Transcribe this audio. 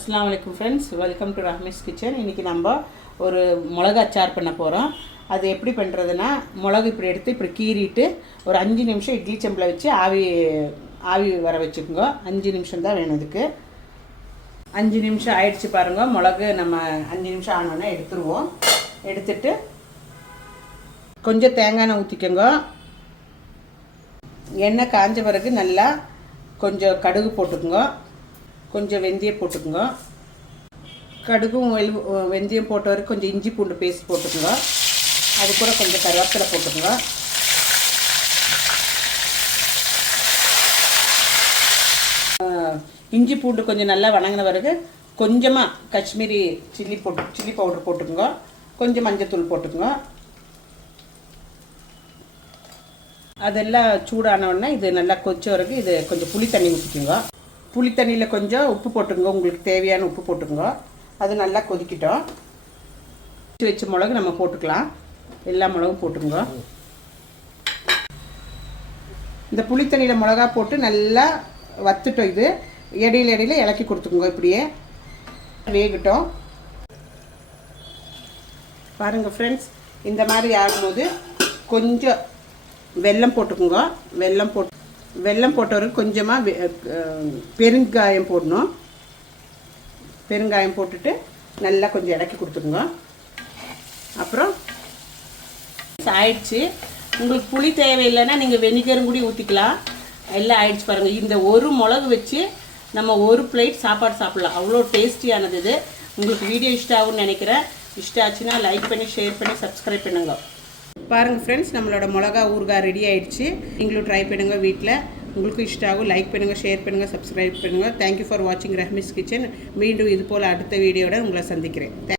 அஸ்ஸலாமு அலைக்கும் friends, welcome to ரஹ்மீஸ் kitchen. இன்றைக்கி நம்ம ஒரு மிளகு அச்சார் பண்ண போகிறோம். அது எப்படி பண்ணுறதுன்னா, மிளகு இப்படி எடுத்து இப்படி கீறிட்டு ஒரு 5 நிமிஷம் இட்லி செம்பில் வச்சு ஆவி வர வச்சுக்கோங்க. 5 நிமிஷம் தான் வேணும் இதுக்கு. 5 நிமிஷம் ஆயிடுச்சு பாருங்கள். மிளகு நம்ம 5 நிமிஷம் ஆனோன்னே எடுத்துருவோம். எடுத்துட்டு கொஞ்சம் தேங்காய் எண்ணெய் ஊற்றிக்கோங்க. எண்ணெய் காஞ்ச பிறகு நல்லா கொஞ்சம் கடுகு போட்டுக்கோங்க, கொஞ்சம் வெந்தயம் போட்டுக்குங்க. கடுகும் வெந்தயம் போட்ட வரைக்கும் கொஞ்சம் இஞ்சி பூண்டு பேஸ்ட் போட்டுக்குங்க. அது கூட கொஞ்சம் கருவேப்பிலை போட்டுக்குங்க. இஞ்சி பூண்டு கொஞ்சம் நல்லா வணங்கின பிறகு கொஞ்சமாக காஷ்மீரி சில்லி பவுடர் போட்டுக்குங்க. கொஞ்சம் மஞ்சத்தூள் போட்டுக்குங்க. அதெல்லாம் சூடானவுடனே இது நல்லா கொச்ச வரைக்கும் இது கொஞ்சம் புளி தண்ணி ஊற்றிக்குங்க. புளி தண்ணியில் கொஞ்சம் உப்பு போட்டுங்க, உங்களுக்கு தேவையான உப்பு போட்டுங்க. அது நல்லா கொதிக்கிட்டோம். வச்ச மிளகு நம்ம போட்டுக்கலாம். எல்லா மிளகும் போட்டுங்க. இந்த புளி தண்ணியில் மிளகா போட்டு நல்லா வத்துட்டோம். இது இடையில இலக்கி கொடுத்துக்குங்க. இப்படியே வேகட்டும். பாருங்கள் ஃப்ரெண்ட்ஸ், இந்த மாதிரி ஆகும்போது கொஞ்சம் வெல்லம் போட்டுக்குங்க. வெல்லம் போட்டவருக்கு கொஞ்சமாக பெருங்காயம் போடணும். பெருங்காயம் போட்டுட்டு நல்லா கொஞ்சம் இறக்கி கொடுத்துருங்க. அப்புறம் ஆயிடுச்சு. உங்களுக்கு புளி தேவையில்லைன்னா நீங்கள் வெனிகரும் கூட ஊற்றிக்கலாம். எல்லாம் ஆயிடுச்சு பாருங்கள். இந்த ஒரு மிளகு வச்சு நம்ம ஒரு பிளேட் சாப்பாடு சாப்பிட்லாம். அவ்வளோ டேஸ்டியானது இது. உங்களுக்கு வீடியோ இஷ்டம் ஆகும்னு நினைக்கிறேன். இஷ்டம் ஆச்சுன்னா லைக் பண்ணி, ஷேர் பண்ணி, சப்ஸ்கிரைப் பண்ணுங்க. பாருங்கள் ஃப்ரெண்ட்ஸ், நம்மளோட மிளகா ஊறுகாய் ரெடி ஆகிடுச்சு. நீங்களும் ட்ரை பண்ணுங்கள் வீட்டில். உங்களுக்கும் இஷ்டம் ஆகும். லைக் பண்ணுங்கள், ஷேர் பண்ணுங்கள், சப்ஸ்கிரைப் பண்ணுங்கள். தேங்க்யூ ஃபார் வாட்சிங் ரஹ்மீஸ் கிச்சன். மீண்டும் இது போல் அடுத்த வீடியோட உங்களை சந்திக்கிறேன்.